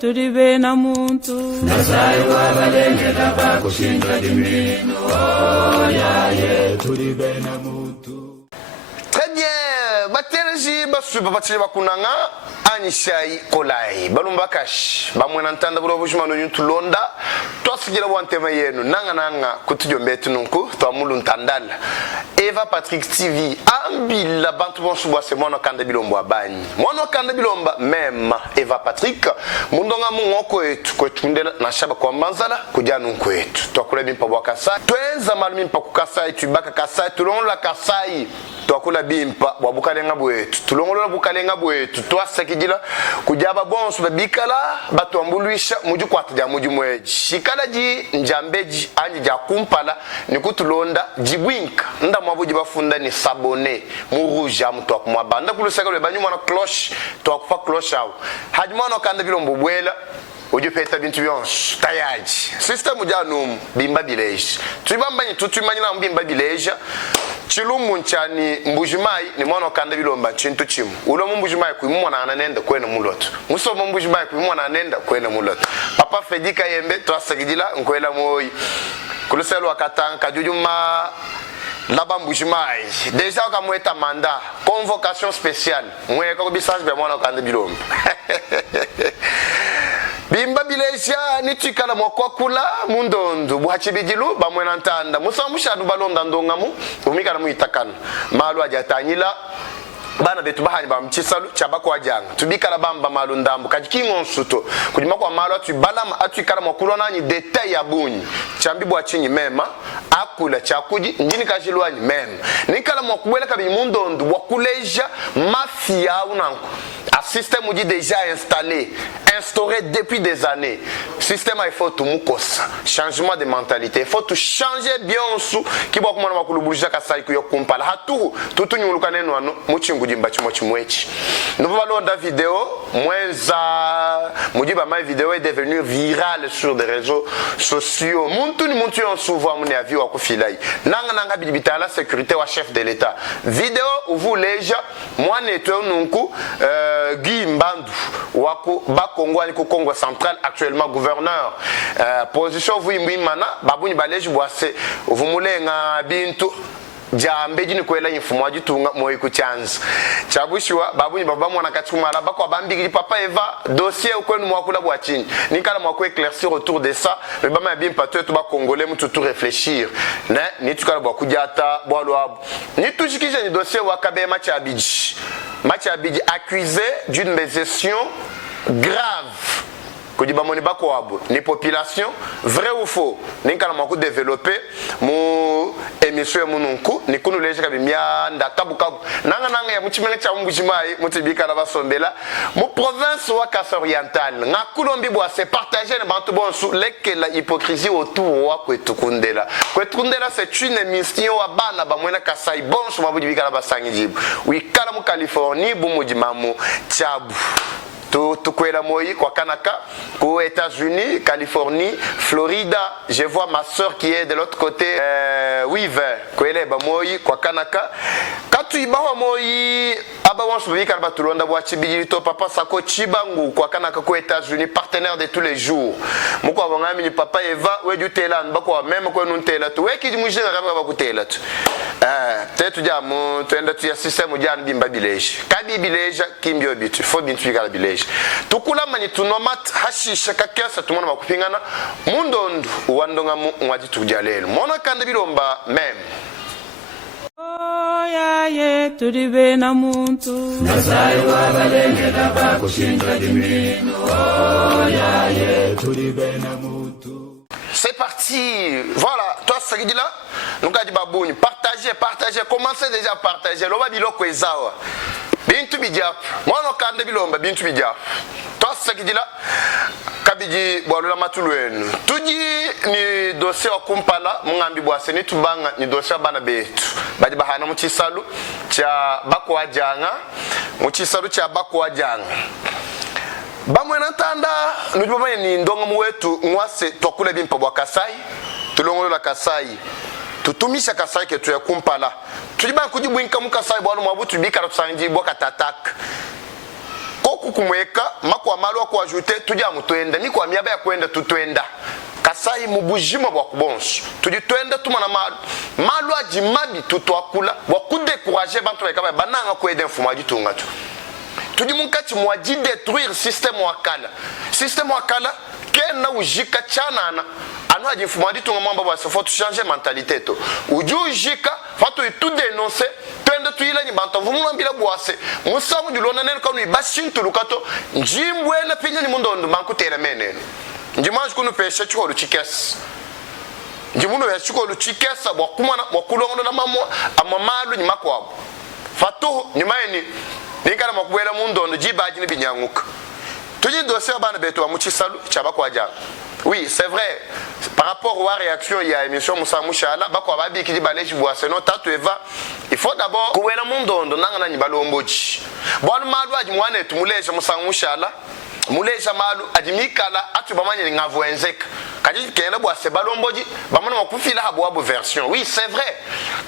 tulibe na muntu Kasai wabalengela bakushinga dimino yaye tulibe na muntu. Très bien, baterji basuba batiri bakunanga anishai kolai balumbakash bamwena ntanda buro bushimano nyutulonda twasigira bwantema yenu nanga kutujombetu nunku twamulu ntandala Eva Patrick TV ambila bantu bonsu bwase mwana kanda bilombo abani mwana kanda bilomba mema Eva Patrick mundonga mungoko etu kwetundela na shaba kwa manzala kujanu nkwetu twakula bimpa bwa kasai twenza malumi mpa kukasai tubaka kasai tulongola kasai twakula bimpa bwabukalenga bwetu tulongolola bukalenga bwetu twasekijila kujaba bonsu babikala batwambuluisha muju kwata ja muju mweji shikala ji njambeji anji ja kumpala nikutulonda jibwinka nda mwabuji bafunda ni sabone mu rouge am to kumwa banda kuluseka le banyu mwana cloche to akufa cloche awo haji mwana kanda bilombo bwela ojo peta bintu byonse tayaji system janum bimba village tubamba ni tutumanyina mbimba village chilumbu nchani mbujimai ni mwana kanda bilomba chintu chimu ulo mbujimai ku mwana ananenda kwena muloto muso mbujimai ku mwana anenda kwena muloto papa fedika yembe to asagidila nkwela moyi kuluselo akatanka jujuma laba mbujimai déjà kamweta mandat convocation spéciale mweka ko bisage be mwana kanda bilomba bimba bileja nitikala mokokula mundondo bwachibijilu bamwena ntanda musamushadu balonda ndongamu umikala muitakana malu ajatanyila bana betu bahani bamchisalu chabako ajanga tubikala bamba malu ndambu kajikingo nsuto kujima kwa malu atu balama atu ikala mokulu nani detail ya bunyi chambi bwachinyi mema akula chakuji njini kajiluani mema nikala mokubwela kabi mundondo bwakuleja mafia unanko a système uji déjà instauré depuis des années système il faut tout mukosa changement de mentalité il faut tout changer bien sous ki bwa kumana makulubulija kasai ku yokumpala hatu tutu nyuluka neno ano muchingu jimba chimo chimwechi nous allons dans vidéo mwenza mujiba ma vidéo est devenue virale sur des réseaux sociaux muntu en souvent mune avi wa kufilai nanga bidibita la sécurité wa chef de l'état vidéo où vous leja moi netwe nunku Guy Mbandu wako bakongo ali ko Congo central actuellement gouverneur position vous imana babuni baleji bwase vumulenga bintu jambeji ni kwela infumo ajitunga moyo kuchanza chabushiwa babuni baba mwana katumala bakwa bambigi papa Eva dossier ukwenu mwakula bwa chini nikala mwako éclaircir autour de ça mais bama bien patwe to ba congolais mutu tout réfléchir na ni tukala bwa kujata bwa lwabo ni tujikije ni dossier wa kabe Mathiabidji accusé d'une mégestion grave kujibamoni bako wabo ni population vrai ou faux ninkala mako développer mu émission mununku ni kunu leje kabimya ndakabu nanga ya muchimenge cha mbujimai mutibika la basombela mu province wa Kasa Oriental ngakulombi bwa se partager ne bantu bonsu leke la hypocrisie autour wa kwetukundela c'est une émission wa bana bamwena Kasai bonsu mabujibika la basangijibu wikala mu Californie bu mujimamu chabu tukwela moi kwa Kanaka aux États-Unis, Californie, Florida. Je vois ma soeur qui est de l'autre côté Weaver kwele ba moi kwa Kanaka katu ibawa moi aba wansu bika ba tulonda bwa chibijito papa sako chibangu kwa Kanaka aux États-Unis partenaire de tous les jours muko abangami ni papa Eva wejutela bako même ko nuntela tu weki mujina kaba bakutela tu tetu jamu twenda tu ya système jan bimba village kabi village kimbio bitu fo bintu kala village tukula mani tunomat hashisha kakesa tumona bakupingana mundondo wandonga mwadi tujalelo mona kanda bilomba meme yaye tulibe na muntu Kasai wabalengela bakushinga dimino yaye tulibe na muntu. C'est parti. Voilà, toi Sagidila, nous gadi babouni, partagez, commencez déjà à partager. Loba biloko ezawa. Bintu bijap. Moi no kande bilomba bintu bijap. Toi Sagidila, kabiji bwalula matulwenu. Tuji ni dossier okumpala mungambi bwase ni tubanga ni dossier bana betu. Badi bahana muchisalu cha bakwa janga. Muchisalu cha bakwa janga. Bamwena ntanda nujibamanye ni ndongo mwetu mwase twakule bimpa bwa Kasai tulongolola Kasai tutumisha Kasai ke tuya kumpala tujiba kujibu inka mu Kasai bwanu mwabutu bika tusanji bwa katatak ko oku kumweka makwa malo kwa ajute tujya mutwenda ni kwa miaba ya kwenda tutwenda kasai mubujima bwa kubonso tudi twenda tumana malo ajimabi tutwakula bwa kudécourager bantu bakaba bananga kweda mfuma ditunga tu tudi munkati mwaji détruire système wakala kena ujika chanana anu aji mfuma ditunga mwamba bwa faut changer mentalité to ujika faut tout dénoncer twende tuila ni bantu vumuna bila bwase musamu dilona nene kanu ibashintu lukato njimbwele pinya ni mundondo bankutera menene ndimanji kuno pesha chikolo chikesa ndimuno ya chikolo chikesa bwakumana bwakulongo na mamo amamalu ni makwabo fatu ni maini nikala makubwela mundondo jibaji ni binyanguka tujin dossier bana beto amuchisalu chaba kwa janga. Oui, c'est vrai. Par rapport aux réactions, il y a émission Moussa Mouchala, bako ababi ki di baleji boiseno tatu eva. Il faut d'abord kuwela mundondo nanga ni balomboji. Bwana malu aji mwane tumuleja Moussa Mouchala. Muleja malu adimikala atu bamanye ni ngavwenzeka. Kaji kenda boise balomboji bamana makufila habo abo version. Oui, c'est vrai.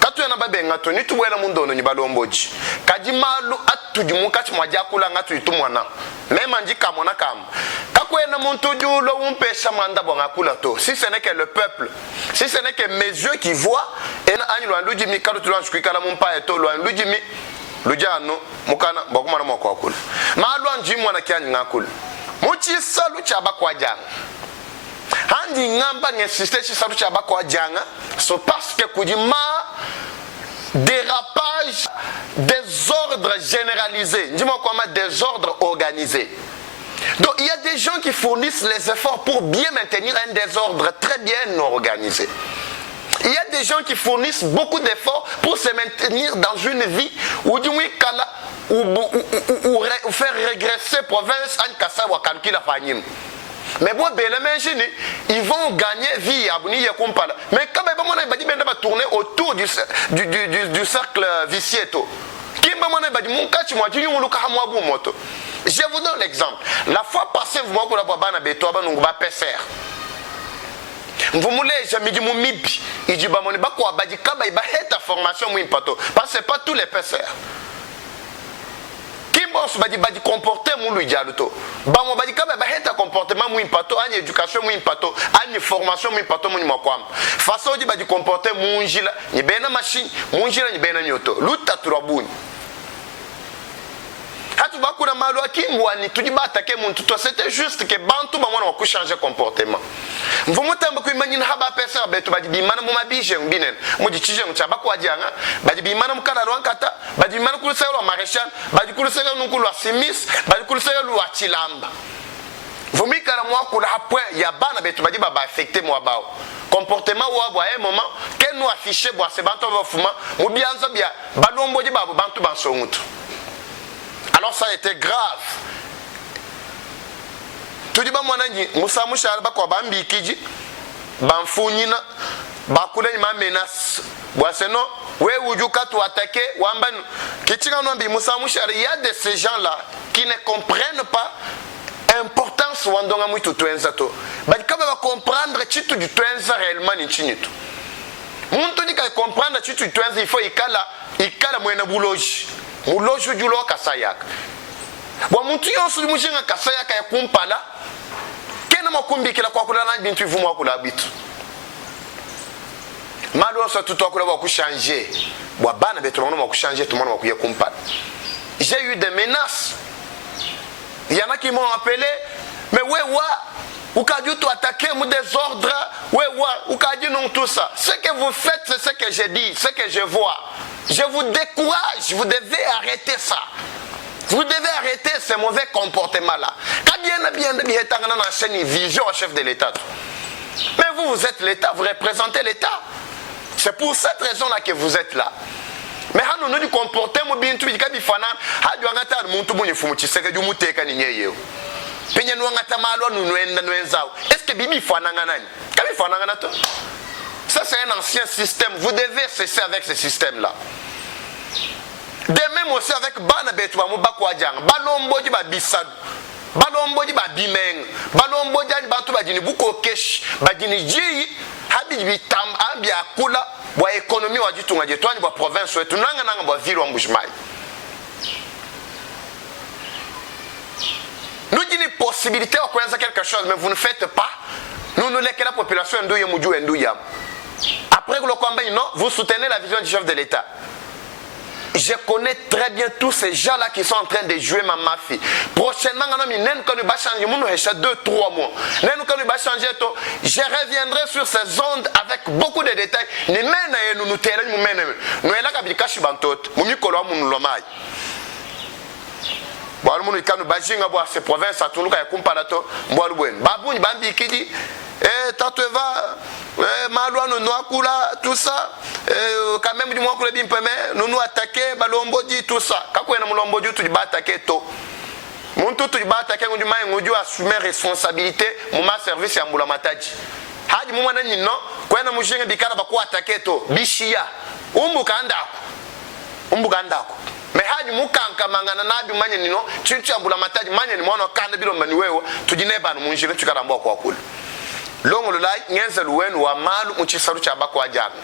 Katu yana babenga to ni tuwela mundondo ni balomboji. Kaji malu atu dimukati mwajakula ngatu itumwana. Même andi kamona kam. Kakwena muntu julo umpesha manda bonga kula to. Si ce n'est que le peuple, si ce n'est que mes yeux qui voient, et ani lo anduji mi kalu tulan shukikala mumpa eto lo anduji mi lujano mukana bakumana moko akula. Malu anji mwana kyani ngakula. Muchi salu chaba kwa janga. Handi ngamba ngesiste chi salu chaba kwa janga, so parce que kujima dérapage, désordre généralisé, dis-moi comment désordre organisé. Donc il y a des gens qui fournissent les efforts pour bien maintenir un désordre très bien organisé. Il y a des gens qui fournissent beaucoup d'efforts pour se maintenir dans une vie où du ou faire régresser province en kassa ou calcul à fanyim. Mais bon, ils vont gagner vie à Bouni Yakumpala. Mais quand même, on va tourner autour du cercle vicieux. Je vous donne l'exemple. La fois passée, vous m'avez dit que vous avez PCR. Vous m'avez dit que vous avez dit que vous avez dit que vous avez formation. Parce que ce n'est pas tous les PCR. Kimbos badi comporter mulu ijaluto ba mo badi kaba ba heta comportement mu impato ani éducation mu impato ani formation mu impato mu makwam façon di badi comporter mu njila ni bena machine mu njila ni bena nyoto luta turabuni hatu bakuna malu akingwa ni tudi batake muntu to c'était juste que bantu ba mwana waku changer comportement mvumu tamba ku imagine haba pesa betu badi bimana mu mabije mbinen mu dichije mu chaba kwa janga badi bimana mu kala lwankata badi bimana ku sero maréchal badi ku sero nu ku lwa simis badi ku sero lwa chilamba vumi kala mwa ku la point ya bana betu badi ba affecté mo bao comportement wa bo un moment que nous afficher bo se bantu ba fuma mu bianza bia balombo di babo bantu bansongutu. Alors ça a été grave. Tout dit monani Moussa Mouchala bakwa bambi kiji banfunyina bakule ma menace boiseno we ujuka tu attaquer wambanu kitinga nombi Moussa Mouchala. Il y a de ces gens là qui ne comprennent pas importance wandonga mutu twenza to bakaba ba comprendre chitu du twenza réellement ni chinitu muntu dika comprendre chitu du twenza il faut ikala mwena buloji mulojo julo kasayaka bwa muntu yonso limushinga kasayaka ya kumpala kena makumbikila kwa kulana bintu ivumu akula bitu malo so tuto akula ba ku changer bwa bana betu mwana ku changer tout monde ku kumpala. J'ai eu des menaces. Il y en a qui m'ont appelé mais wewa ukaju tu attaquer mu désordre wewa ukaju non tout ça. Ce que vous faites c'est ce que je dis, ce que je vois. Je vous décourage, vous devez arrêter ça. Vous devez arrêter ce mauvais comportement-là. Quand bien une vision au chef de l'État. Mais vous êtes l'État, vous représentez l'État. C'est pour cette raison-là que vous êtes là. Mais nous nous comportons bien tout quand il faut est-ce que Bibi faut ça c'est un ancien système. Vous devez cesser avec ce système-là. De même aussi avec Bana Betwa Mubakwadjang, Balombo di Babissad, Balombo di Babimeng, Balombo di Bantu Badini Buko Kesh, Badini Ji, Habibi Tam, Ambia Kula, Boa économie ou du Tunga, Toine, Boa province, ou Tunanga, Boa ville en Bouchmaï. possibilité de faire quelque chose, mais vous ne faites pas. Nous nous laissons la population endouya. Après le combat, non, vous soutenez la vision du chef de l'État. Je connais très bien tous ces gens-là qui sont en train de jouer ma mafie. Prochainement, quand nous va changer, nous 2-3 mois. Je reviendrai sur ces ondes avec beaucoup de détails. Nous nous ces provinces, tout ça, quand même, nous nous attaquer, tout ça. Quand nous nous attaquer, mon tout attaquer, nous assumer responsabilité, mon service à Moulamataji. Hadi mwana nino, kwa na mujenge bikara baku attaquer to, bishia, umbugandako. Mais hadi mukanka mangana nabi manye nino, chinchu ambula mataji manye ni mwana kanda bilo mbaniwewa, tujineba na munjire tukarambua kwa kule. Longo lulai ngenza luwenu wa malu mchisaru chaba kwa jami.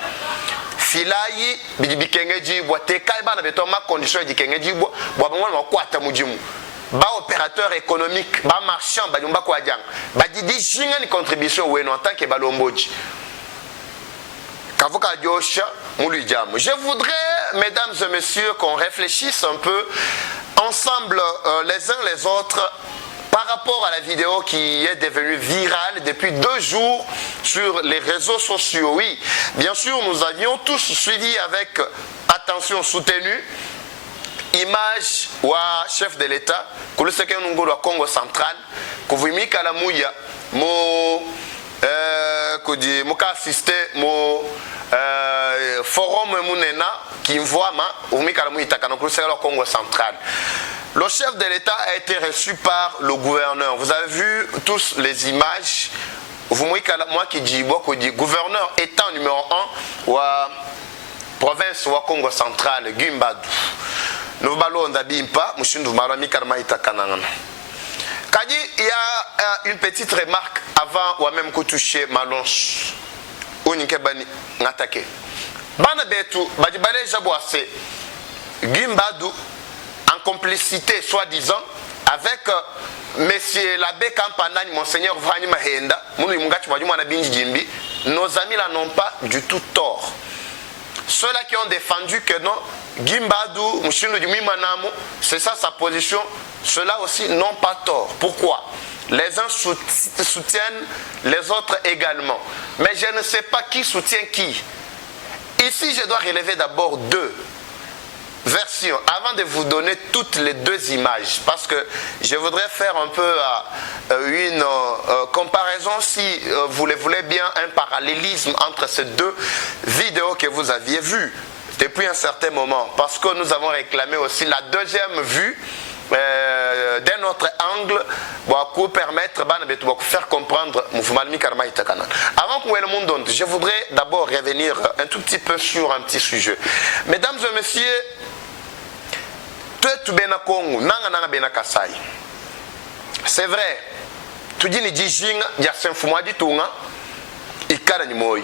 Filayi bikenge jibwa tekai bana beto ma condition dikenge jibwa bwa mwana wakwata mujimu. Ba opérateur économique, ba marchand ba nyumba kwa jang. Ba didi jinga ni contribution wenu en tant que balomboji. Kavuka Josha Moulidiam. Je voudrais, mesdames et messieurs, qu'on réfléchisse un peu ensemble les uns les autres par rapport à la vidéo qui est devenue virale depuis 2 jours sur les réseaux sociaux. Oui, bien sûr, nous avions tous suivi avec attention soutenue image ou chef de l'État, que le secrétaire du Congo central, que vous m'avez Kalamouya, que assisté mon forum Mounena qui voit le Congo central. Le chef de l'État a été reçu par le gouverneur. Vous avez vu tous les images. Vous moi qui dis gouverneur étant numéro 1 ou province ou Congo central Gumbadou. Nous ballons d'abimpa, monsieur nous malami karmaïta kanangana. Kadi, il y a une petite remarque avant ou même que toucher malonche. Ou n'ikebani n'attaquer. Bana betu, badi balé jaboase. Gumbadou en complicité soi-disant avec monsieur l'abbé Kampanani, monseigneur Vrani Mahenda, nos amis là n'ont pas du tout tort. Ceux-là qui ont défendu que non, Gumbadou, c'est ça sa position, ceux-là aussi n'ont pas tort. Pourquoi? Les uns soutiennent les autres également. Mais je ne sais pas qui soutient qui. Ici, je dois relever d'abord 2 versions avant de vous donner toutes les 2 images, parce que je voudrais faire un peu une comparaison, si vous le voulez bien, un parallélisme entre ces 2 vidéos que vous aviez vues depuis un certain moment, parce que nous avons réclamé aussi la 2e vue d'un autre angle pour permettre de faire comprendre le mouvement Karma Itakana. Avant que le monde, je voudrais d'abord revenir un tout petit peu sur un petit sujet. Mesdames et messieurs, c'est vrai, tu dis ni jing ya senfumadi tunga ikara ni moi.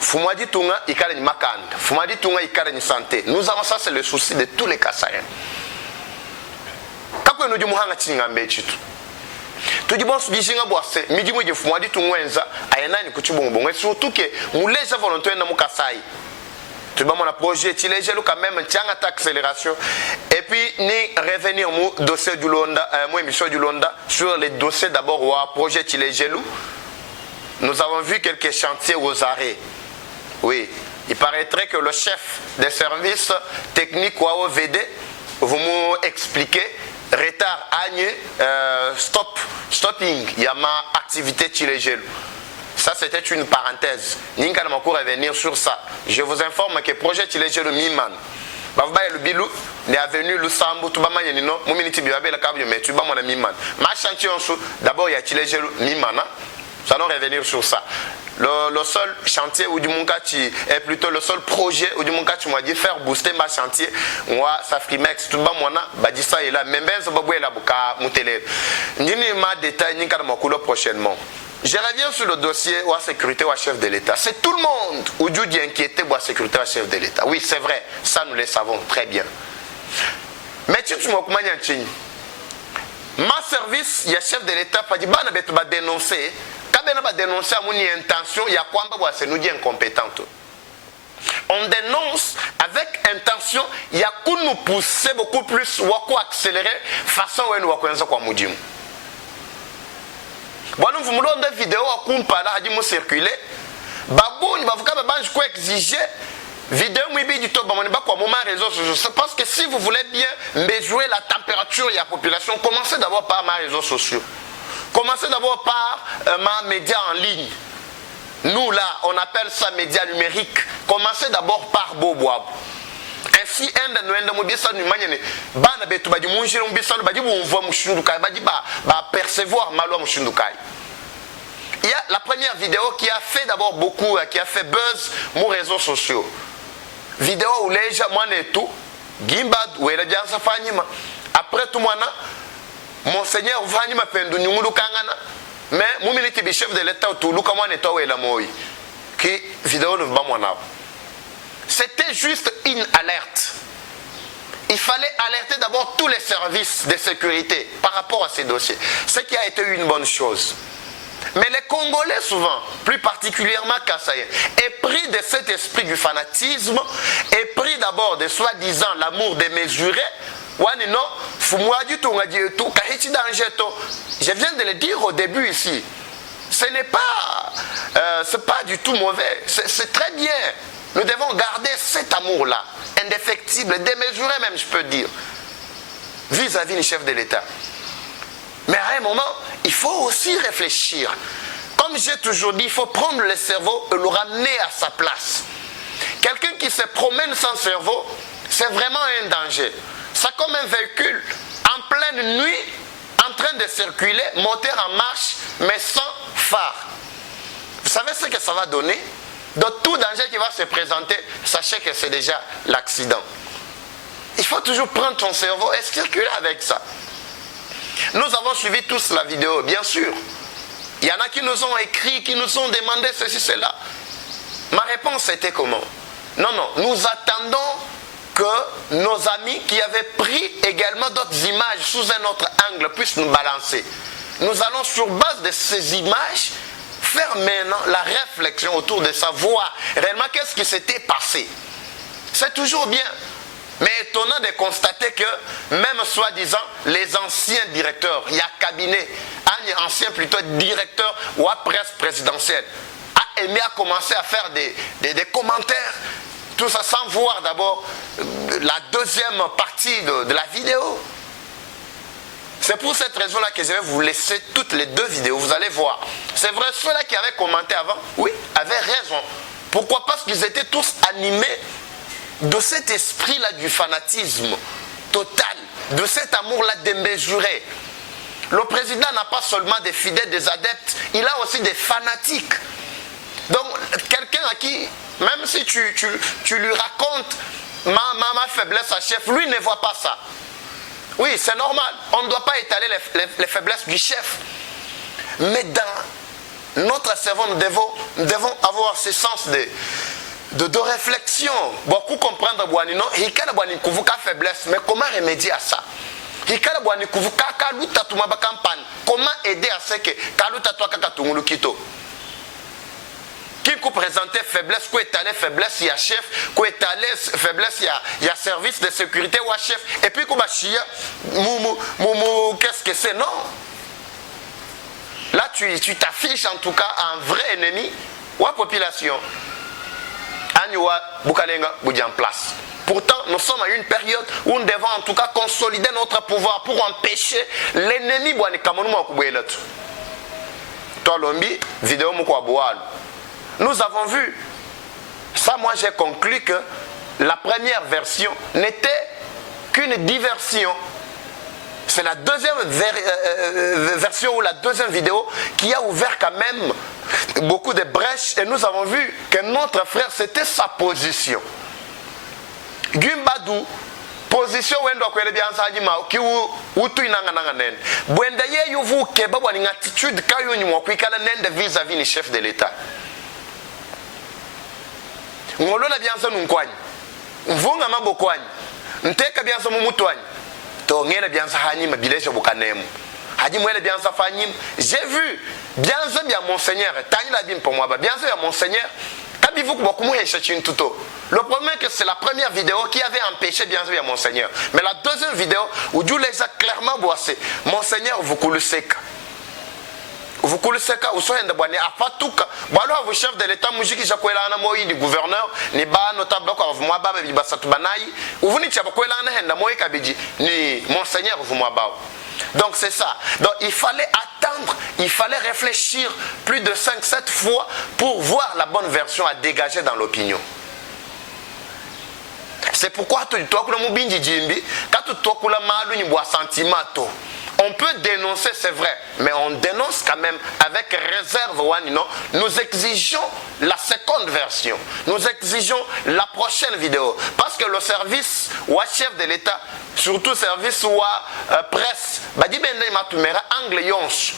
Fumadi tunga ikara ni makanda. Fumadi tunga ikara ni santé. Nous avons ça, c'est le souci de tous les Kassaïens. Kako nous dit muhanga chingambe chitu. Tu dis bon bijinga boise, midi mo je fumadi tungwenza ayena ni kuchibongo. Surtout que muleza volontaire na mukasai. Tu vas mon projet, tu les gèles quand même, tiens à accélération. Et puis, ni revenir au dossier du Londa, moi, émission du Londa, sur les dossiers d'abord au projet tu les gèles. Nous avons vu quelques chantiers aux arrêts. Oui, il paraîtrait que le chef des services techniques ou OVD, vous m'expliquez, retard, agne, stopping, il y a ma activité tu les gèles. Ça, c'était une parenthèse. Ninka n'a pas revenir sur ça. Je vous informe que le projet Tilégé le Miman. Bavba le bilou, les avenues le Sambu, tout bama yenino, mominiti biabe la cave mais tu bas mon Miman. Ma chantier en dessous, d'abord il y a Tilégé le Miman. Nous allons revenir sur ça. Le seul chantier ou du Munkachi est plutôt le seul projet où du Munkachi m'a dit faire booster ma chantier. Moi, ça frimex, tout bas mon badissa est là. Même ben, ça va boire la bouca, moutélé. N'y ma détail, n'y a prochainement. Je reviens sur le dossier ou à sécurité ou à chef de l'État. C'est tout le monde où Dieu dit inquiété ou à sécurité ou à chef de l'État. Oui, c'est vrai, ça nous le savons très bien. Mais tu m'as ma service ya chef de l'état padi bana betu ba dénoncer kabena ba dénoncer amuni intention ya kwamba bwa senudi incompétente. On dénonce avec intention ya nous pousser beaucoup plus wako accélérer façon wenu wakuanza kwa mujimu. Bwana mfumulonda vidéo akumpala hadi mo circuler babuni bavuka babanji ko exiger vidéo mwibi to bamoni ba kwa moment réseaux sociaux parce que si vous voulez bien mesurer la température de la population, commencez d'abord par mes réseaux sociaux. Commencez d'abord par ma média en ligne. Nous là, on appelle ça média numérique. Commencez d'abord par Boboab. Ainsi, percevoir malo mushundukai. Il y a la première vidéo qui a fait d'abord beaucoup, qui a fait buzz mon réseaux sociaux. Vidéo où les gens moi et tout, Gimbad ou elle bien sa fanima. Après tout moi Monseigneur Vanima pendu nyumulu kangana. Mais mon militaire chef de l'État tout lu comment est toi la moi. Qui vidéo ne va moi na. C'était juste une alerte. Il fallait alerter d'abord tous les services de sécurité par rapport à ces dossiers. Ce qui a été une bonne chose. Mais les Congolais souvent, plus particulièrement Kassaïen, est pris de cet esprit du fanatisme, est pris d'abord de soi-disant l'amour démesuré. Je viens de le dire au début ici. Ce n'est pas, pas du tout mauvais. C'est très bien. Nous devons garder cet amour-là, indéfectible, démesuré même, je peux dire, vis-à-vis du chef de l'État. Mais à un moment, il faut aussi réfléchir. Comme j'ai toujours dit, il faut prendre le cerveau et le ramener à sa place. Quelqu'un qui se promène sans cerveau, c'est vraiment un danger. C'est comme un véhicule en pleine nuit, en train de circuler, moteur en marche, mais sans phare. Vous savez ce que ça va donner? De tout danger qui va se présenter, sachez que c'est déjà l'accident. Il faut toujours prendre ton cerveau et circuler avec ça. Nous avons suivi tous la vidéo, bien sûr. Il y en a qui nous ont écrit, qui nous ont demandé ceci, cela. Ma réponse était comment? Non, non, nous attendons que nos amis qui avaient pris également d'autres images sous un autre angle puissent nous balancer. Nous allons sur base de ces images faire maintenant la réflexion autour de savoir réellement qu'est-ce qui s'était passé. C'est toujours bien. Mais étonnant de constater que même soi-disant les anciens directeurs, il y a cabinet, un ancien plutôt directeur ou à presse présidentielle, a aimé à commencer à faire des commentaires, tout ça sans voir d'abord la deuxième partie de la vidéo. C'est pour cette raison-là que je vais vous laisser toutes les deux vidéos, vous allez voir. C'est vrai, ceux-là qui avaient commenté avant, oui, avaient raison. Pourquoi? Parce qu'ils étaient tous animés de cet esprit-là du fanatisme total, de cet amour-là démesuré. Le président n'a pas seulement des fidèles, des adeptes, il a aussi des fanatiques. Donc, quelqu'un à qui, même si tu lui racontes ma faiblesse à chef, lui ne voit pas ça. Oui, c'est normal, on ne doit pas étaler les faiblesses du chef. Mais dans notre cerveau, nous devons avoir ce sens de réflexion. Beaucoup comprendre Boanino, il y a une faiblesse, mais comment remédier à ça? Comment aider à ce que Kaluta Kito? Qui peut présenter faiblesse, qui étaler faiblesse, il y a chef, qui étaler faiblesse, il y a service de sécurité ou chef, et puis qu'est-ce que c'est? Non. Là, tu t'affiches en tout cas un vrai ennemi ou la population. En place. Pourtant, nous sommes à une période où nous devons en tout cas consolider notre pouvoir pour empêcher l'ennemi. Nous avons vu, ça moi j'ai conclu que la première version n'était qu'une diversion. C'est la deuxième version ou la deuxième vidéo qui a ouvert quand même beaucoup de brèches et nous avons vu que notre frère, c'était sa position. Gumbadou, position où il bien qui ou tu n'angananganen. Bwendaye yuvu keba wani attitude kayo ni mwakwikala nende vis-à-vis du chef de l'État. Ngolo na bien ça nous kwani. Mvunga mambo kwani. Nteka bien ça mumutwani. To ngela bien ça hani mabilesha bukanemu. Adi moi bien ça fanyim. J'ai vu bien monseigneur. Tani la bim pour moi bien monseigneur. Kabivou beaucoup moins chercher tuto. Le problème est que c'est la première vidéo qui avait empêché bien monseigneur. Mais la deuxième vidéo où Dieu les a clairement boissé. Monseigneur vous coulez sec. Vous connaissez ça, vous soyez ndabani afatuka. Balo vous chef de l'état musique qui jakwela na moi du gouverneur ni ba notable ko vous moi ba bi basatu banai. Vous ni tchabakwela na henda moi kabiji ni monseigneur vous moi ba. Donc c'est ça. Donc il fallait attendre, il fallait réfléchir plus de 5-7 fois pour voir la bonne version à dégager dans l'opinion. C'est pourquoi tu dois que le mubindi jimbi, quand tu dois que le malu ni bois sentimental. On peut dénoncer, c'est vrai, mais on dénonce quand même avec réserve. Nous exigeons la seconde version. Nous exigeons la prochaine vidéo. Parce que le service ou chef de l'État, surtout service ou presse, badi bende matumera angle yonche.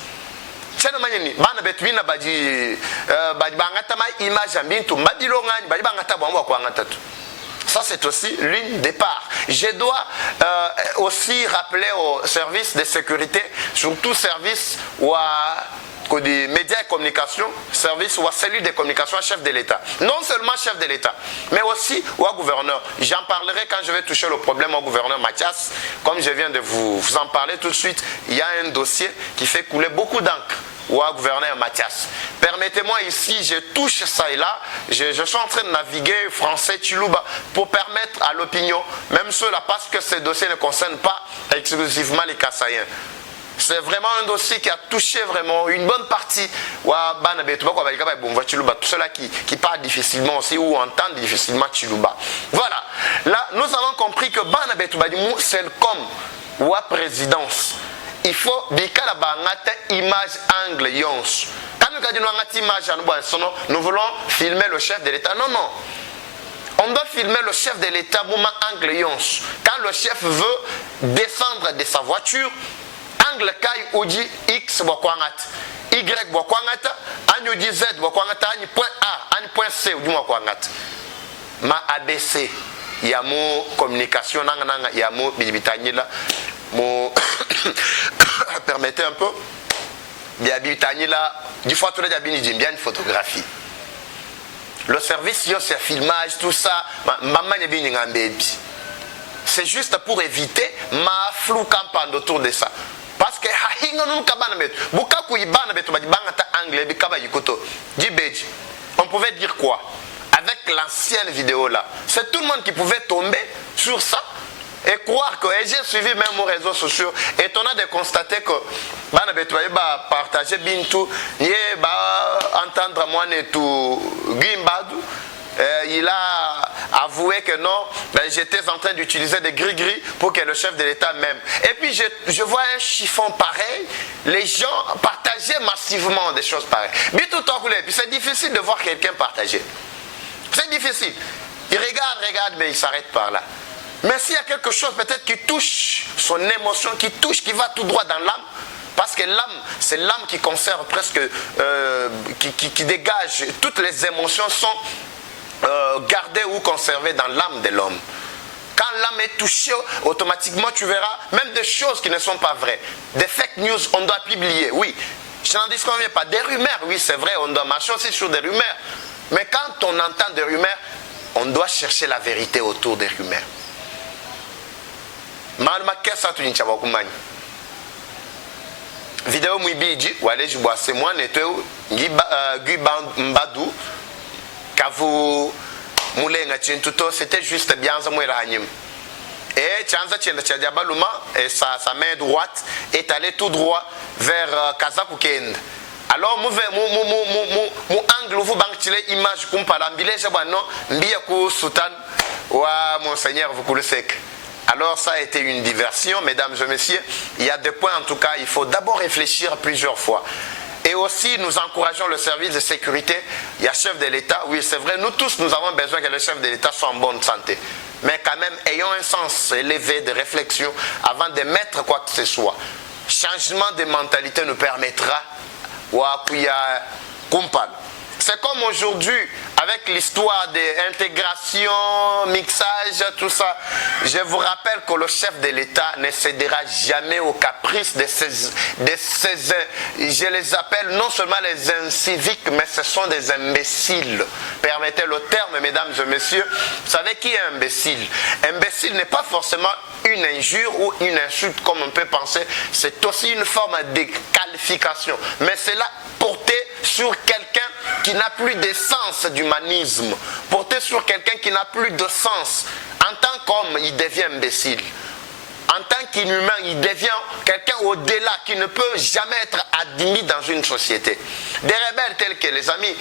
Tchana manyeni bana betwina badi bangata ma image ambintu badi longani badi bangata bomba kwa ngatatu. Ça, c'est aussi l'une des parts. Je dois aussi rappeler au service de sécurité, surtout service ou des médias et communications, service ou à cellule de communication, chef de l'État. Non seulement chef de l'État, mais aussi au gouverneur. J'en parlerai quand je vais toucher le problème au gouverneur Mathias. Comme je viens de vous en parler tout de suite, il y a un dossier qui fait couler beaucoup d'encre. Ou à gouverneur Mathias. Permettez-moi ici, je touche ça et là, je suis en train de naviguer français Chiluba pour permettre à l'opinion, même ceux-là, parce que ces dossiers ne concernent pas exclusivement les Kassaïens. C'est vraiment un dossier qui a touché vraiment une bonne partie. Tout ceux-là qui parlent difficilement aussi ou entendent difficilement Chiluba. Voilà. Là, nous avons compris que c'est comme ou à présidence. Il faut bika la bangata image angle yons. Quand nous disons image nous voulons filmer le chef de l'État. Non, non. On doit filmer le chef de l'État mouvement angle yons. Quand le chef veut descendre de sa voiture, angle kai uji X bokwangata, Y bokwangata, anyu di Z bokwangata, anyu point A, anyu point C ou du bokwangata. Ma ABC, yamo communication nanga yamo bibitanyila. Permettez un peu. Du bien une photographie. Le service, c'est filmage, tout ça. C'est juste pour éviter ma flou campagne autour de ça. Parce que on pouvait dire quoi? Avec l'ancienne vidéo là, c'est tout le monde qui pouvait tomber sur ça. Et croire que, et j'ai suivi même aux réseaux sociaux, étonnant de constater que partager Bintou, entendre moi Gimbadou, il a avoué que non, j'étais en train d'utiliser des gris-gris pour que le chef de l'État m'aime. Et puis je vois un chiffon pareil, les gens partageaient massivement des choses pareilles. Puis c'est difficile de voir quelqu'un partager. C'est difficile. Il regarde, mais il s'arrête par là. Mais s'il y a quelque chose peut-être qui touche son émotion, qui va tout droit dans l'âme, parce que l'âme, c'est l'âme qui conserve presque, qui dégage, toutes les émotions sont gardées ou conservées dans l'âme de l'homme. Quand l'âme est touchée, automatiquement tu verras même des choses qui ne sont pas vraies. Des fake news, on doit publier, oui. Je n'en disconviens pas. Des rumeurs, oui c'est vrai, on doit marcher aussi sur des rumeurs. Mais quand on entend des rumeurs, on doit chercher la vérité autour des rumeurs. Malma kesa tu nchaba kumani. Vidéo muibiji wale jibwa c'est moi neteu mbadu kavu mulenga chintuto c'était juste bien ça mwera hanyim. Et Chanza Tchenda Tchadiabaluma et sa main droite est allée tout droit vers Kazakukend. Alors mon angle vous banquez image comme par l'ambile jabano mbiaku sultan wa monseigneur vous le sec. Alors ça a été une diversion, mesdames et messieurs. Il y a des points en tout cas, il faut d'abord réfléchir plusieurs fois. Et aussi nous encourageons le service de sécurité. Il y a chef de l'État, oui c'est vrai, nous tous nous avons besoin que le chef de l'État soit en bonne santé. Mais quand même ayons un sens élevé de réflexion avant de mettre quoi que ce soit. Changement de mentalité nous permettra. C'est comme aujourd'hui, avec l'histoire d'intégration, mixage, tout ça. Je vous rappelle que le chef de l'État ne cédera jamais aux caprices de ces, je les appelle non seulement les inciviques, mais ce sont des imbéciles. Permettez le terme, mesdames et messieurs. Vous savez qui est imbécile? Imbécile n'est pas forcément une injure ou une insulte comme on peut penser. C'est aussi une forme de qualification. Mais c'est là porté sur quelqu'un qui n'a plus de sens d'humanisme. Porté sur quelqu'un qui n'a plus de sens. En tant qu'homme, il devient imbécile. En tant qu'inhumain, il devient quelqu'un au-delà qui ne peut jamais être admis dans une société. Des rebelles tels que les amis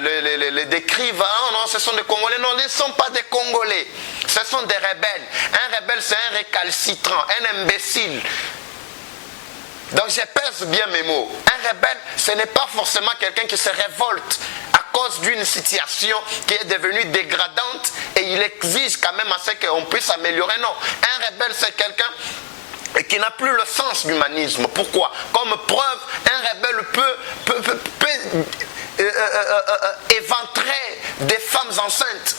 les décrivent, ah non, ce sont des Congolais. Non, ils ne sont pas des Congolais. Ce sont des rebelles. Un rebelle, c'est un récalcitrant, un imbécile. Donc je pèse bien mes mots. Un rebelle, ce n'est pas forcément quelqu'un qui se révolte à cause d'une situation qui est devenue dégradante et il exige quand même à ce qu'on puisse améliorer. Non, un rebelle, c'est quelqu'un qui n'a plus le sens d'humanisme. Pourquoi? Comme preuve, un rebelle peut éventrer des femmes enceintes.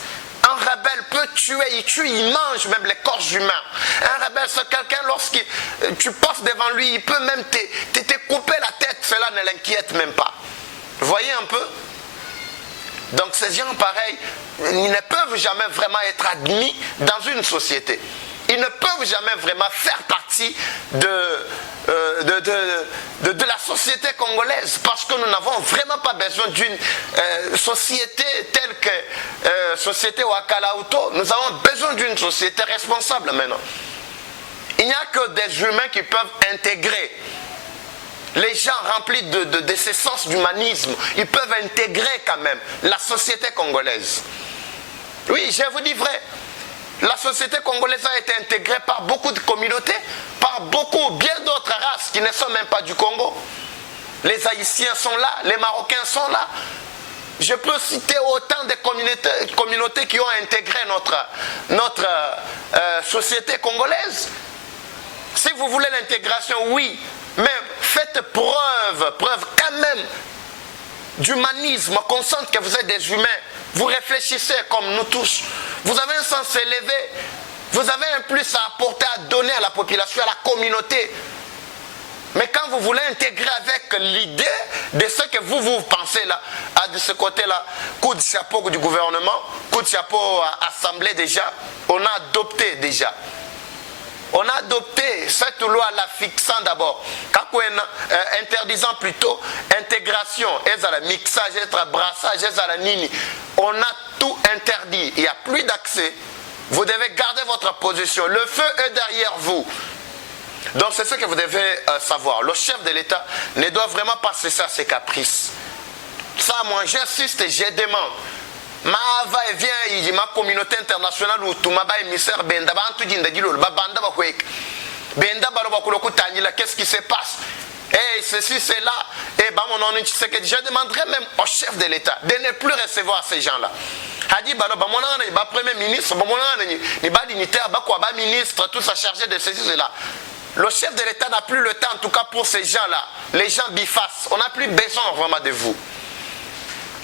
Un rebelle peut tuer, il tue, il mange même les corps humains. Un rebelle, c'est quelqu'un, lorsque tu passes devant lui, il peut même te couper la tête, cela ne l'inquiète même pas. Vous voyez un peu? Donc ces gens pareils, ils ne peuvent jamais vraiment être admis dans une société. Ils ne peuvent jamais vraiment faire partie de la société congolaise parce que nous n'avons vraiment pas besoin d'une société telle que société Wakalauto. Nous avons besoin d'une société responsable maintenant. Il n'y a que des humains qui peuvent intégrer. Les gens remplis de ce sens d'humanisme, ils peuvent intégrer quand même la société congolaise. Oui, je vous dis vrai. La société congolaise a été intégrée par beaucoup de communautés, par bien d'autres races qui ne sont même pas du Congo. Les Haïtiens sont là, les Marocains sont là. Je peux citer autant de communautés qui ont intégré notre société congolaise. Si vous voulez l'intégration, oui, mais faites preuve quand même d'humanisme, qu'on sente que vous êtes des humains. Vous réfléchissez comme nous tous. Vous avez un sens élevé. Vous avez un plus à apporter, à donner à la population, à la communauté. Mais quand vous voulez intégrer avec l'idée de ce que vous pensez là, de ce côté-là, coup de chapeau du gouvernement, coup de chapeau à l'Assemblée déjà, on a adopté déjà. On a adopté cette loi la fixant d'abord, interdisant plutôt intégration, mixage, brassage, nini. On a tout interdit, il n'y a plus d'accès. Vous devez garder votre position. Le feu est derrière vous. Donc c'est ce que vous devez savoir. Le chef de l'État ne doit vraiment pas cesser à ses caprices. Ça, moi j'insiste et je demande. Ma va et vient, il dit ma communauté internationale ou tout ma ba émissaire benda ba antu jinda gilol ba banda ba kwek benda ba ba kuloko tanila, qu'est-ce qui se passe? Et ceci c'est là et ba mon nom c'est que je demanderai même au chef de l'État de ne plus recevoir ces gens-là. A dit ba mon nom ba premier ministre ba mon nom ni ba dignitaire ba quoi ba ministre tout ça chargé de ceci c'est là. Le chef de l'État n'a plus le temps en tout cas pour ces gens-là, les gens bifaces. On n'a plus besoin vraiment de vous.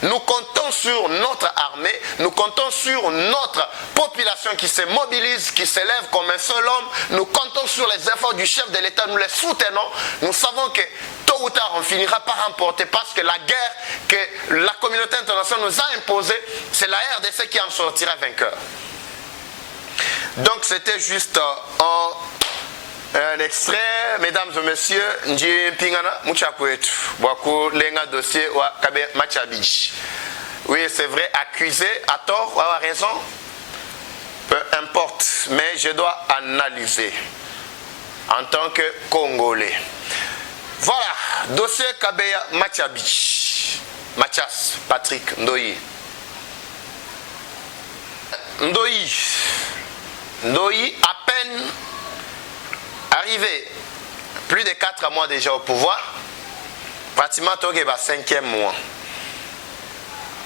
Nous comptons sur notre armée, nous comptons sur notre population qui se mobilise, qui s'élève comme un seul homme. Nous comptons sur les efforts du chef de l'État, nous les soutenons. Nous savons que tôt ou tard on finira par remporter parce que la guerre que la communauté internationale nous a imposée, c'est la RDC qui en sortira vainqueur. Donc c'était juste un extrait, mesdames et messieurs, Ndji Pingana Mouchakouetu, Boakou Lenga dossier wa Kabe Machabij. Oui, c'est vrai, accusé à tort ou à raison, peu importe, mais je dois analyser en tant que Congolais. Voilà, dossier Kabeya Machabij, Mathias Patrick Ndoyi. Ndoyi, à peine arrivé plus de 4 mois déjà au pouvoir, pratiquement au 5e mois.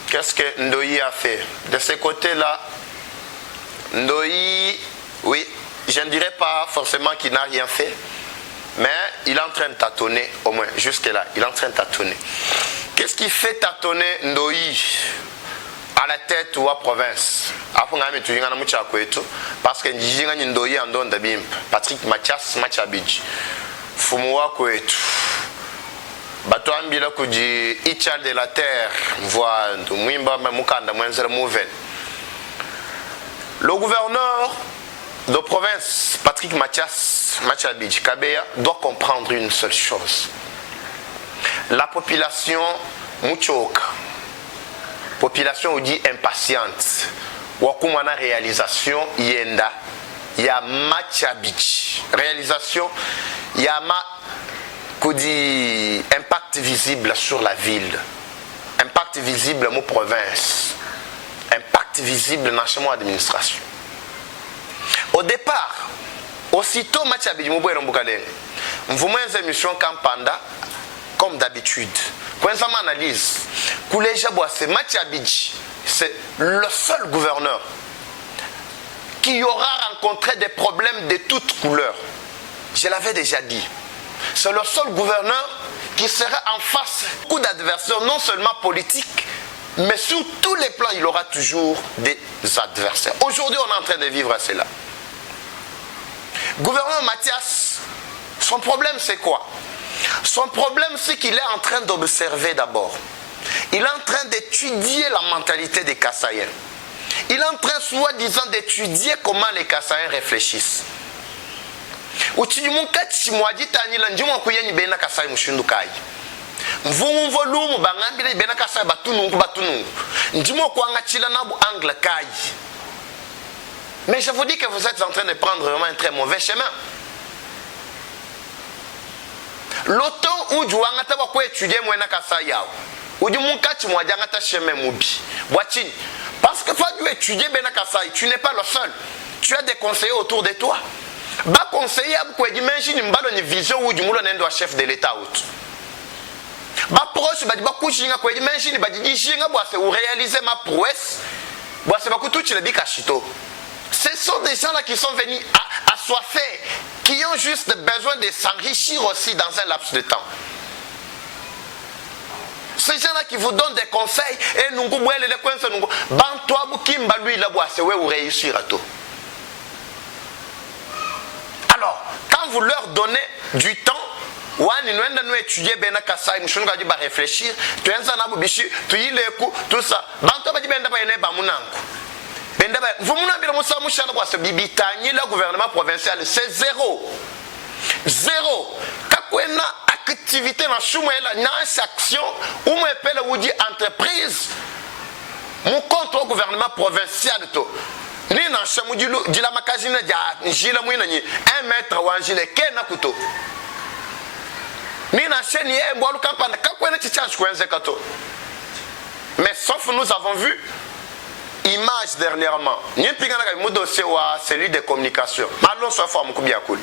Qu'est-ce que Ndoyi a fait? De ce côté-là, Ndoyi, oui, je ne dirais pas forcément qu'il n'a rien fait, mais il est en train de tâtonner, au moins jusque-là, il est en train de tâtonner. Qu'est-ce qui fait tâtonner Ndoyi à la tête ou à province? Parce que Ndoyi en donne de Patrick Mathias Machabidji. Fumuwa Kwetu. Batoambila kuji Ichal de la terre. Voix de Mwimba Mukanda Mwenzel Mouven. Le gouverneur de province, Patrick Mathias Machabidji Kabeya, doit comprendre une seule chose. La population Mouchoka, population dit impatiente, wakumana réalisation yenda, ya Machabidji, réalisation yama kudi impact visible sur la ville, impact visible mon province, impact visible dans chez mon administration. Au départ, aussitôt Machabidji Moubouen Mboukaleng, vous m'avez une émission Kampanda. Comme d'habitude, quand on analyse, Machabidji, c'est le seul gouverneur qui aura rencontré des problèmes de toutes couleurs. Je l'avais déjà dit. C'est le seul gouverneur qui sera en face de beaucoup d'adversaires, non seulement politiques, mais sur tous les plans, il aura toujours des adversaires. Aujourd'hui, on est en train de vivre cela. Gouverneur Mathias, son problème c'est quoi? Son problème, c'est qu'il est en train d'observer d'abord. Il est en train d'étudier la mentalité des Kassaïens. Il est en train, soi-disant, d'étudier comment les Kassaïens réfléchissent. Mais je vous dis que vous êtes en train de prendre vraiment un très mauvais chemin. L'autant où tu as étudié Mouena Kassayao, ou du Moukati Mouadjangata Chemin Moubi, Boatine, parce que tu étudier Bena Kassay, tu n'es pas le seul. Tu as des conseillers autour de toi. Bas conseiller, vous imaginer une vision où du moulin doit chef de l'État. Bas proche, bah couchinga, vous imaginer, bah dishinga, ou réaliser ma prouesse, bah c'est pas tout le bicachito. Ce sont des gens là qui sont venus assoiffés, qui ont juste besoin de s'enrichir aussi dans un laps de temps. Ces gens là qui vous donnent des conseils, et nous les coins nous bantoa bukimba lui là bois c'est où réussir à tout. Alors, quand vous leur donnez du temps, Wani nous nous étudier bena kasai mshunga di ba réfléchir, tu enza na bubishi, tu y le coup, tout ça. Bantoa ba di benda ba ene ba munanku. Vous m'avez dit que le gouvernement provincial, c'est zéro. Zéro. Quand on a activité dans cette action, ou on dit entreprise, mon contre au gouvernement provincial. Ni na chamu di la makazina ja njila mwina ni 1 mètre wa njile kena kuto. Ni na cheni e mbwalu kampana kakwena chichange kwenze kato. Mais sauf nous avons vu image dernièrement. Ni pigana ka mu dossier wa celui de communication. Malon so fa mu kubia kuli.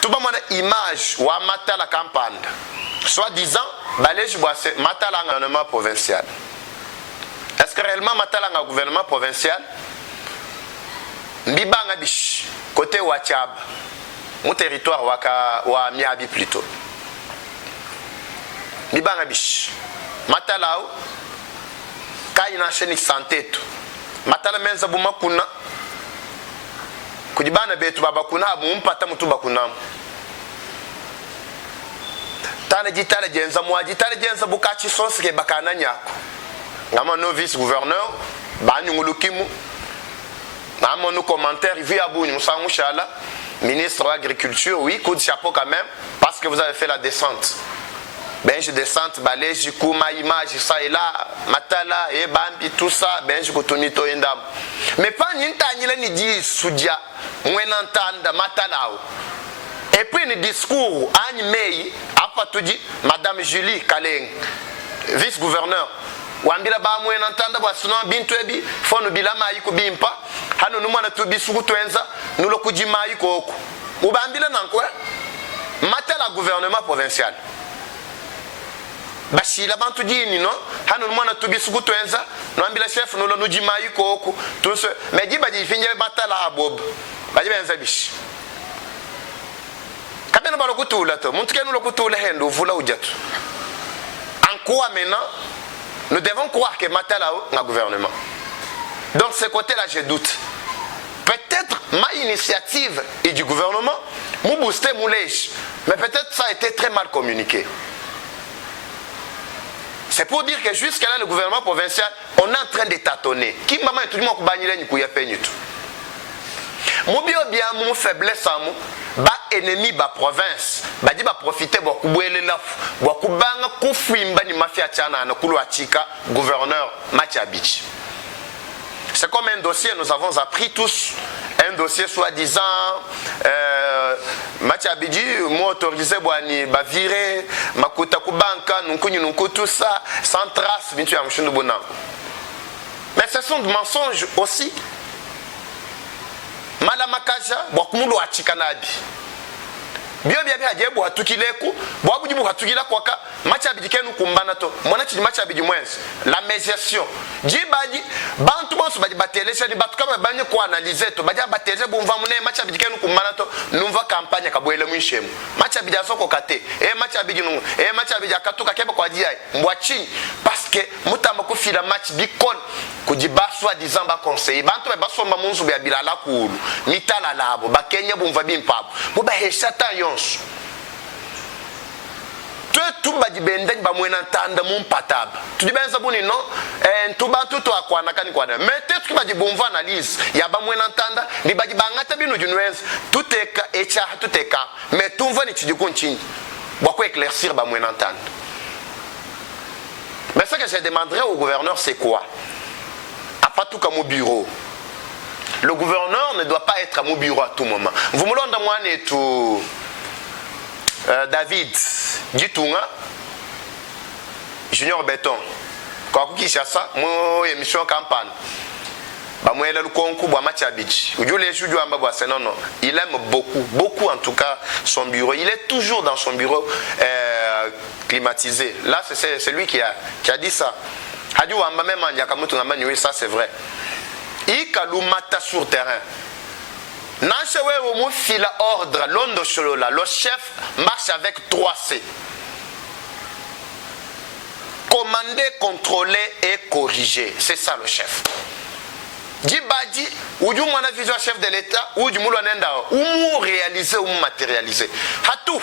Tuba mona image wa matala kampanda. Soit disant balèche boise matala gouvernement provincial. Est-ce que réellement matala nga gouvernement provincial? Mbibanga bish côté Wachab. Mon territoire wa Miabi plutôt. Mbibanga bish. Matala kai na sheni santé tu. Matala menza buma kuna. Kujibana betu baba kuna mumpata mutu bakuna. Tale jitale jenza mwa jitale jenza bukachi sonse ke bakana nyako. Ngama no vice gouverneur ba nyungulukimu. Ngama no commentaire vu abou Moussa Mouchala, ministre de l'agriculture, oui, coup de chapeau quand même parce que vous avez fait la descente. Ben je descente balai jiku ma image ça et là matala et bambi tout ça ben je kotuni to endam. Mais pas ninta nyela ni di sudia mwenantanda matalao. Et puis le discours animé apa tudi madame Julie Kaleng vice-gouverneur wambila ba mwenantanda bwa suno bintu ebi fonu bilama yiko bimpa hano numana to bisuku twenza nulo kujima yiko oku ubambila nankwe matala gouvernement provincial bashila bantu dini no hano mwana tubisuku twenza nwambila chef nulo nujima yiko oku tous mais diba di finje matala abob baje benza bishi kabena balo kutula to muntu kenu lokutula hendo vula ujatu quoi maintenant? Nous devons croire que Matalao a un gouvernement. Donc, ce côté-là, je doute. Peut-être ma initiative et du gouvernement, m'a boosté mon lèche. Mais peut-être ça a été très mal communiqué. C'est pour dire que jusqu'à là, le gouvernement provincial, on est en train de tâtonner. Qui maman est tout le monde qui a fait tout. Mon bien, mon faiblesse, ba ennemi ba province, ba di ba profiter ba kubwele la ba kubanga kufimba ni mafia tchana na kulu achika gouverneur Machiabichi. C'est comme un dossier, nous avons appris tous, un dossier soi-disant Machiabiji, moi autorisé boani ba virer makuta kubanka nunku tout ça sans trace bintu ya mshundu bona. Mais ce sont des mensonges aussi. Malamakaja bwakumulu achikanabi. Bio bia bia je bwa tukileku, bwa buji bwa tukila kwaka, Machiabiji kenu kumbana to. Mwana chi Machiabiji mwenzi, la médiation. Jibaji bantu bonso baji batelesha ni batu kama banye ko analyser to, baji batelesha bumva mune Machiabiji kenu kumbana to, numva campagne kabwele mwishemu. Machiabiji asoko kate, Machiabiji nungu, Machiabiji akatuka keba kwa diai, mbwa chini parce que mutamba kufila match bikon kujibaswa dizamba conseiller. Bantu be baswa mamunzu bya bilala kulu, mitala labo, bakenya bumva bimpapo. Muba heshata yon. Tout badi benden ba mwena tanda mon patab. Tu dis ben ça boni non tout ba tout a kwa nakani kwa. Mais peut-être que badi bonva analyse ya ba mwena tanda ni badi bangata bino dunwez tout est ka echa tout est ka mais tout va ni tu dis continue. Pourquoi éclaircir ba mwena tanda. Mais ce que je demanderais au gouverneur c'est quoi? À pas tout comme au bureau. Le gouverneur ne doit pas être à mon bureau à tout moment. Vous me l'ont demandé et tout David Gitunga Junior Béton kwa kukishasa mo émission campagne ba mwela lukonku bwa Machiabiji ujule juju amba bwa senono il aime beaucoup en tout cas son bureau, il est toujours dans son bureau climatisé. Là c'est lui qui a dit ça. Hadi wamba même Nyakamutu ngamba niwe, ça c'est vrai. Ikalumata sur terrain. Nanchewe omu fila ordre londo sholola. Le chef marche avec 3C. Commander, contrôler et corriger. C'est ça le chef. Djibadi, ou du moins vision chef de l'État, ou du moulon nenda, ou réaliser ou matérialiser. Hatou.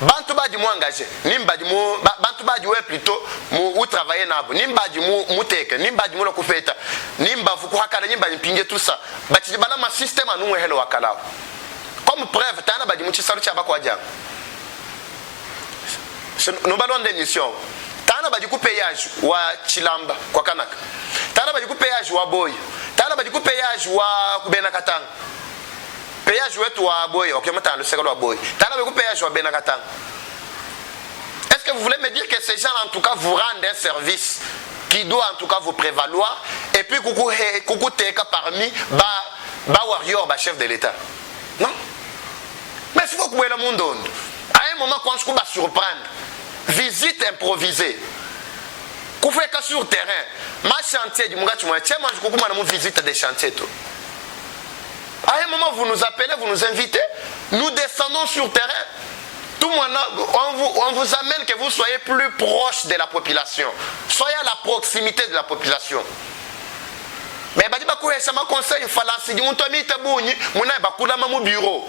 Bantu ba di mu engagé, nimba di mu bantu ba di we plutôt mu travailler nabo, nimba di mu teke, nimba di mu lo kufeta, nimba fuku hakala nimba mpinge tout ça. Bati bala ma système anu helo wakala. Comme preuve tana ba di mu chisaru cha ba kwa jang. Nous ballons d'émission. Tana ba di ku péage wa Chilamba kwa Kanaka. Tana ba di ku péage wa Boy. Tana ba di ku péage wa Kubena Katanga. Péage wetu wa Boy, ok, maintenant le second wa Boy. Tana ba ku péage wa Benakatang. Est-ce que vous voulez me dire que ces gens en tout cas vous rendent un service qui doit en tout cas vous prévaloir et puis coucou teka parmi ba warrior ba chef de l'État? Non? Mais il faut que le monde donne. À un moment quand je va surprendre, visite improvisée. Qu'on fait que sur terrain, ma chantier du Mouga Tchoumoua, tiens, moi je coucou ma visite des chantiers. À un moment, vous nous appelez, vous nous invitez, nous descendons sur terrain. Tout le monde, on vous amène que vous soyez plus proche de la population. Soyez à la proximité de la population. Mais conseil, bureau.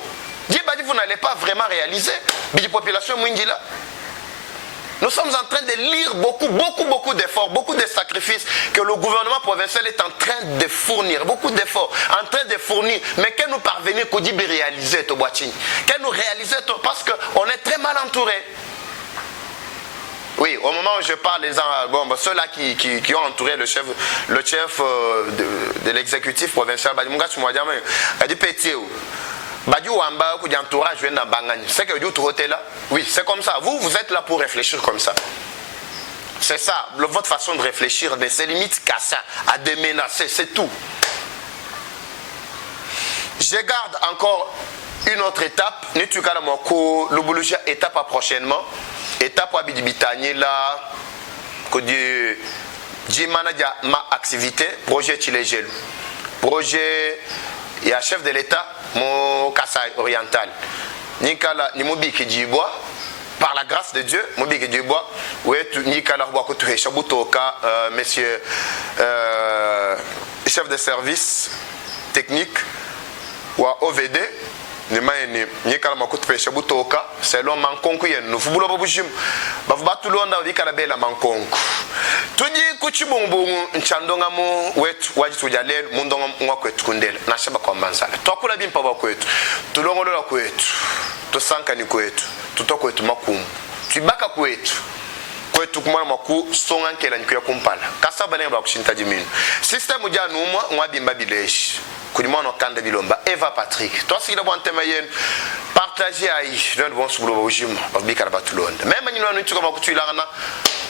Vous n'allez pas vraiment réaliser la population. Nous sommes en train de lire beaucoup d'efforts, beaucoup de sacrifices que le gouvernement provincial est en train de fournir, beaucoup d'efforts, en train de fournir, mais que nous parvenir à réaliser, que nous réaliser, parce qu'on est très mal entouré. Oui, au moment où je parle, ceux-là qui ont entouré le chef de l'exécutif provincial, a dit Pétier. C'est que oui, c'est comme ça. Vous êtes là pour réfléchir comme ça. C'est ça, votre façon de réfléchir ne se limite qu'à ça, à des menacer, c'est tout. Je garde encore une autre étape. Étape prochainement. Étape à Bidibitani là. Que Dieu manager ma activité. Projet Chilégel. Projet. Il y a chef de l'État. Mon Kassai oriental. Ninkala Nimobi Kijibois, par la grâce de Dieu mobige Dieu bois wetu nikala kwa kutuhesha butoka monsieur chef de service technique wa OVD ni maene nikala makutupesha butoka selon mankonku yenu fubulo babujim bafubatulonda bikala bela mankonku tuji kuchibungu nchandonga mu wetu wajitu jalel mundonga ngwa kwetu kundela nashaba kwa manzala twakula bimpa ba kwetu tulongolola kwetu tosanka ni kwetu tutoko kwetu makumu twibaka kwetu kumwana maku songa nkela nikuya kumpala kasaba nenga bakushinta jimino system ujanu mwa bimba bileshi kudimwana kanda bilomba Eva Patrick toi si la bonne thème yen partager ai don bon subulo bujima babika batulonda même nyino anu tuka bakutulana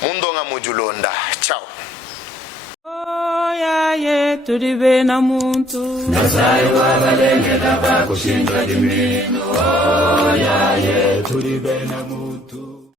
mundonga mojulonda ciao oya ye tulibe na muntu Nasai wa balenge daba kushinda dimino oya ye tulibe na muntu